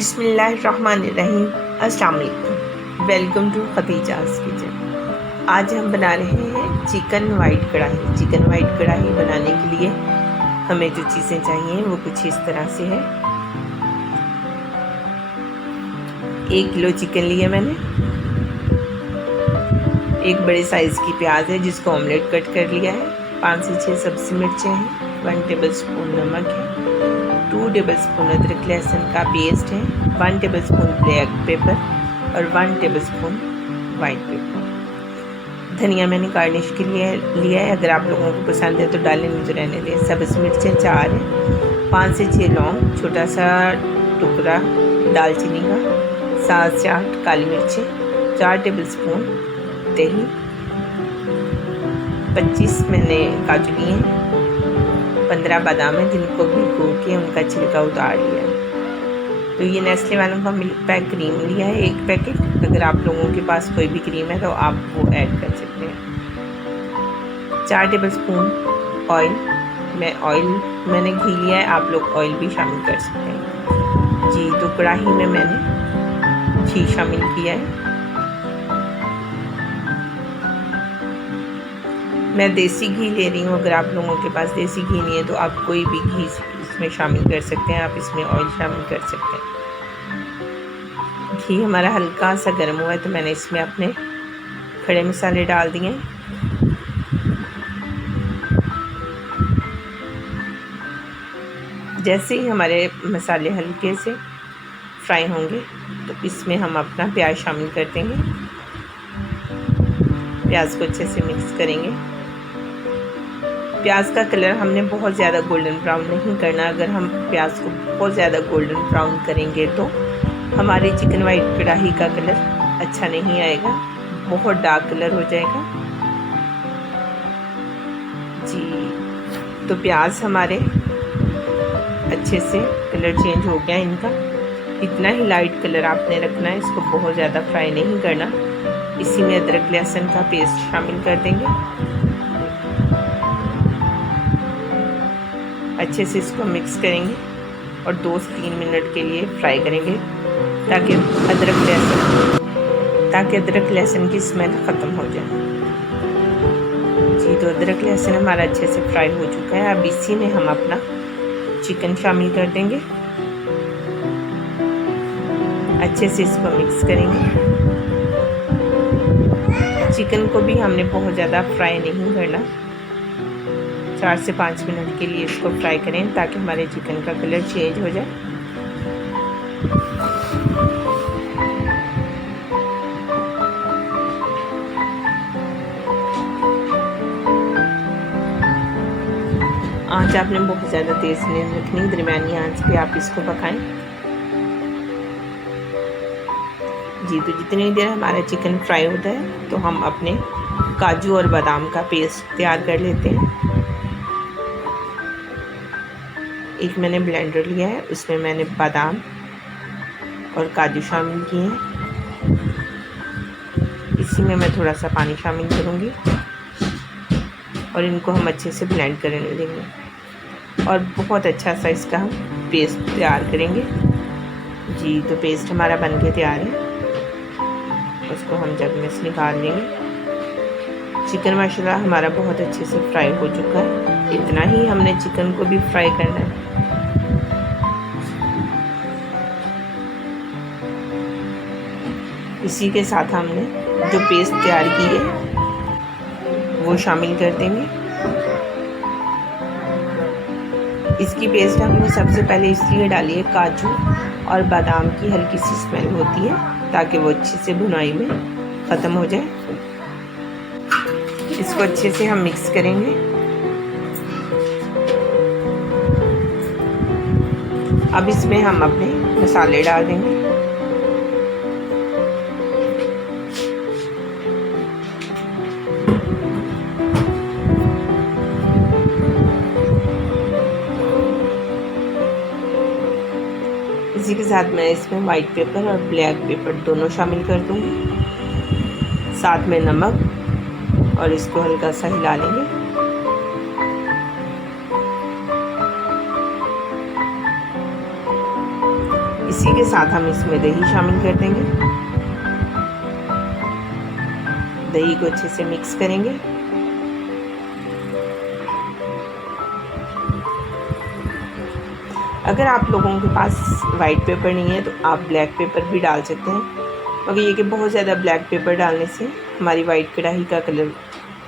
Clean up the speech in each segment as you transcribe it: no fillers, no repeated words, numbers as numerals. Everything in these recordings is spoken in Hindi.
बिस्मिल्लाहिर्रहमानिर्रहीम। अस्सलाम वालेकुम। Welcome to Khadija's kitchen. आज हम बना रहे हैं chicken white kadai. Chicken white kadai बनाने के लिए हमें जो चीज़ें चाहिए वो कुछ इस तरह से है। 1 किलो चिकन लिया मैंने। एक बड़े साइज़ की प्याज है जिसको ऑमलेट कट कर लिया है। 5 से 6 सब्ज़ी मिर्चें हैं। 1 टेबलस्पून नमक है। 2 टेबलस्पून अदरक लहसुन का पेस्ट है। 1 टेबलस्पून ब्लैक पेपर और 1 टेबलस्पून वाइट पेपर। धनिया मैंने गार्निश के लिए लिया है। अगर आप लोगों को पसंद है तो डालें, नहीं तो रहने दें। सब्ज़ मिर्चें 4 हैं। 5 से 6 लौंग, छोटा सा टुकड़ा दालचीनी का, 7 से 8 काली मिर्चें, 4 टेबलस्पून दही, 25 मैंने काजू लिए हैं, 15 बादाम है जिनको भिगो के उनका छिलका उतार लिया है। तो ये नेस्ले वालों का मिल्क पैक क्रीम लिया है 1 पैकेट। अगर आप लोगों के पास कोई भी क्रीम है तो आप वो ऐड कर सकते हैं। 4 टेबलस्पून ऑयल, मैंने घी लिया है, आप लोग ऑयल भी शामिल कर सकते हैं जी। तो कढ़ाई में मैंने घी शामिल किया है। मैं देसी घी ले रही हूँ। अगर आप लोगों के पास देसी घी नहीं है तो आप कोई भी घी इसमें शामिल कर सकते हैं। आप इसमें ऑयल शामिल कर सकते हैं। घी हमारा हल्का सा गर्म हुआ है तो मैंने इसमें अपने खड़े मसाले डाल दिए। जैसे ही हमारे मसाले हल्के से फ्राई होंगे तो इसमें हम अपना प्याज शामिल कर देंगे। प्याज को अच्छे से मिक्स करेंगे। प्याज का कलर हमने बहुत ज़्यादा गोल्डन ब्राउन नहीं करना। अगर हम प्याज को बहुत ज़्यादा गोल्डन ब्राउन करेंगे तो हमारी चिकन वाइट कढ़ाई का कलर अच्छा नहीं आएगा, बहुत डार्क कलर हो जाएगा जी। तो प्याज हमारे अच्छे से कलर चेंज हो गया इनका। इतना ही लाइट कलर आपने रखना है, इसको बहुत ज़्यादा फ्राई नहीं करना। इसी में अदरक लहसुन का पेस्ट शामिल कर देंगे। अच्छे से इसको मिक्स करेंगे और 2 से 3 मिनट के लिए फ्राई करेंगे ताकि अदरक लहसुन की स्मेल ख़त्म हो जाए जी। तो अदरक लहसुन हमारा अच्छे से फ्राई हो चुका है। अब इसी में हम अपना चिकन शामिल कर देंगे। अच्छे से इसको मिक्स करेंगे। चिकन को भी हमने बहुत ज़्यादा फ्राई नहीं करना। 4 से 5 मिनट के लिए इसको फ्राई करें ताकि हमारे चिकन का कलर चेंज हो जाए। आंच आपने बहुत ज़्यादा तेज़ नहीं रखनी, दरमियानी आंच पे आप इसको पकाएं जी। तो जितनी देर हमारा चिकन फ्राई होता है तो हम अपने काजू और बादाम का पेस्ट तैयार कर लेते हैं। एक मैंने ब्लेंडर लिया है, उसमें मैंने बादाम और काजू शामिल किए हैं। इसी में मैं थोड़ा सा पानी शामिल करूँगी और इनको हम अच्छे से ब्लेंड करने देंगे और बहुत अच्छा सा इसका हम पेस्ट तैयार करेंगे जी। तो पेस्ट हमारा बन के तैयार है, उसको हम जग में से निकाल लेंगे। चिकन माशाल्लाह हमारा बहुत अच्छे से फ्राई हो चुका है। इतना ही हमने चिकन को भी फ्राई करना है। इसी के साथ हमने जो पेस्ट तैयार की है वो शामिल कर देंगे। इसकी पेस्ट हमने सबसे पहले इसलिए डाली है, काजू और बादाम की हल्की सी स्मेल होती है ताकि वो अच्छे से भुनाई में ख़त्म हो जाए। इसको अच्छे से हम मिक्स करेंगे। अब इसमें हम अपने मसाले डाल देंगे। इसी के साथ मैं इसमें वाइट पेपर और ब्लैक पेपर दोनों शामिल कर दूँगी, साथ में नमक, और इसको हल्का सा हिला लेंगे। इसी के साथ हम इसमें दही शामिल कर देंगे। दही को अच्छे से मिक्स करेंगे। अगर आप लोगों के पास वाइट पेपर नहीं है तो आप ब्लैक पेपर भी डाल सकते हैं, मगर ये कि बहुत ज़्यादा ब्लैक पेपर डालने से हमारी वाइट कढ़ाई का कलर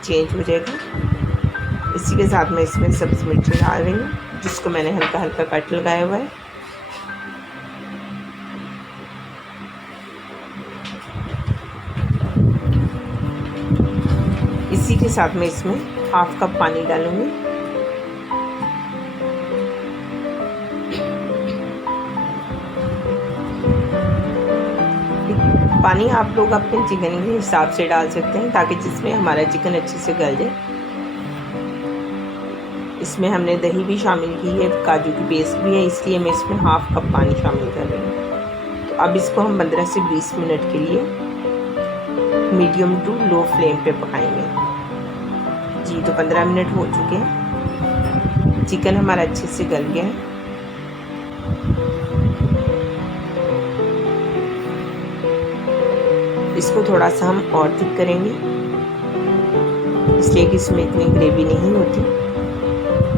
चेंज हो जाएगा। इसी के साथ मैं इसमें सब्ज़ी मिर्ची डाल रही हूँ, जिसको मैंने हल्का हल्का कट लगाया हुआ है। इसी के साथ मैं इसमें हाफ कप पानी डालूँगी। पानी आप लोग अपने चिकन के हिसाब से डाल सकते हैं, ताकि जिसमें हमारा चिकन अच्छे से गल जाए। इसमें हमने दही भी शामिल की है, काजू की पेस्ट भी है, इसलिए मैं इसमें हाफ कप पानी शामिल कर रही हूँ। तो अब इसको हम 15 से 20 मिनट के लिए मीडियम टू लो फ्लेम पे पकाएंगे। जी तो 15 मिनट हो चुके हैं, चिकन हमारा अच्छे से गल गया है। इसको थोड़ा सा हम और थिक करेंगे, इसलिए कि इसमें इतनी ग्रेवी नहीं होती।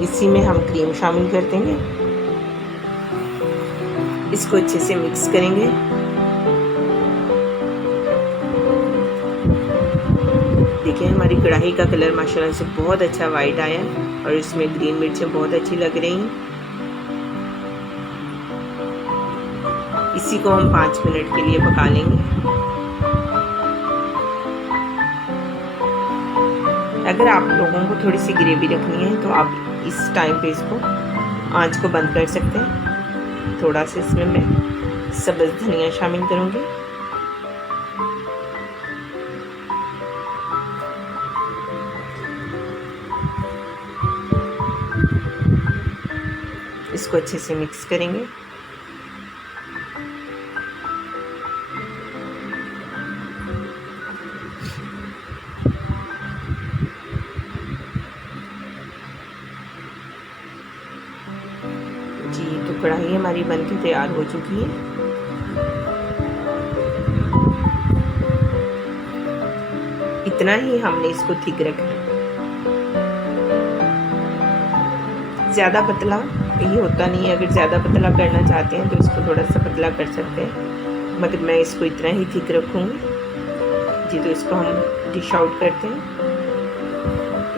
इसी में हम क्रीम शामिल कर देंगे। इसको अच्छे से मिक्स करेंगे। देखिए हमारी कढ़ाई का कलर माशाल्लाह से बहुत अच्छा वाइट आया है, और इसमें ग्रीन मिर्चें बहुत अच्छी लग रही हैं। इसी को हम 5 मिनट के लिए पका लेंगे। अगर आप लोगों को थोड़ी सी ग्रेवी रखनी है तो आप इस टाइम पे इसको आंच को बंद कर सकते हैं। थोड़ा सा इसमें मैं सब्ज़ धनिया शामिल करूँगी। इसको अच्छे से मिक्स करेंगे। जी तो कढ़ाई हमारी बनके तैयार हो चुकी है। इतना ही हमने इसको थिक रखना है, ज़्यादा पतला ये होता नहीं है। अगर ज़्यादा पतला करना चाहते हैं तो इसको थोड़ा सा पतला कर सकते हैं, मगर मैं इसको इतना ही थिक रखूँगी। जी तो इसको हम डिश आउट करते हैं।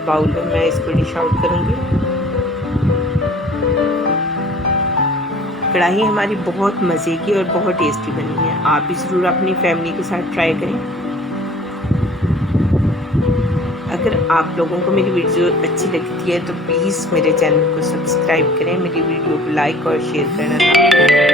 बाउल में मैं इसको डिश आउट करूँगी। कढ़ाई हमारी बहुत मज़े की और बहुत टेस्टी बनी है। आप भी ज़रूर अपनी फैमिली के साथ ट्राई करें। अगर आप लोगों को मेरी वीडियो अच्छी लगती है तो प्लीज़ मेरे चैनल को सब्सक्राइब करें, मेरी वीडियो को लाइक और शेयर करना ना भूलें,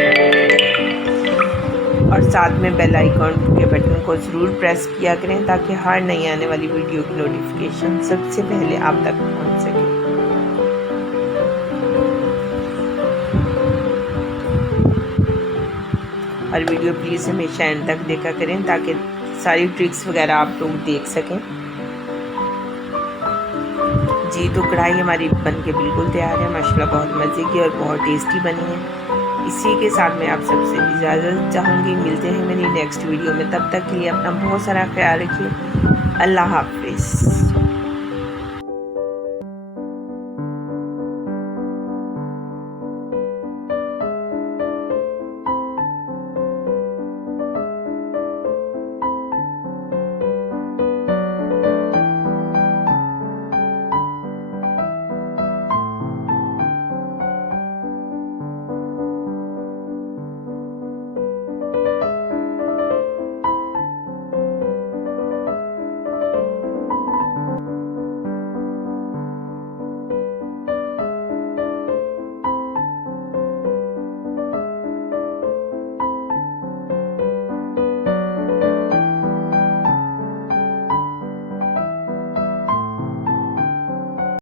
और साथ में बेल आइकॉन के बटन को ज़रूर प्रेस किया करें, ताकि हर नई आने वाली वीडियो की नोटिफिकेशन सबसे पहले आप तक पहुंच सके। और वीडियो प्लीज़ हमेशा एंड तक देखा करें, ताकि सारी ट्रिक्स वगैरह आप लोग देख सकें। जी तो कढ़ाई हमारी बनके बिल्कुल तैयार है, माशाल्लाह बहुत मज़े की और बहुत टेस्टी बनी है। इसी के साथ मैं आप सबसे इजाज़त चाहूँगी। मिलते हैं मेरी नेक्स्ट वीडियो में, तब तक के लिए अपना बहुत सारा ख्याल रखिए। अल्लाह हाफ़िज़।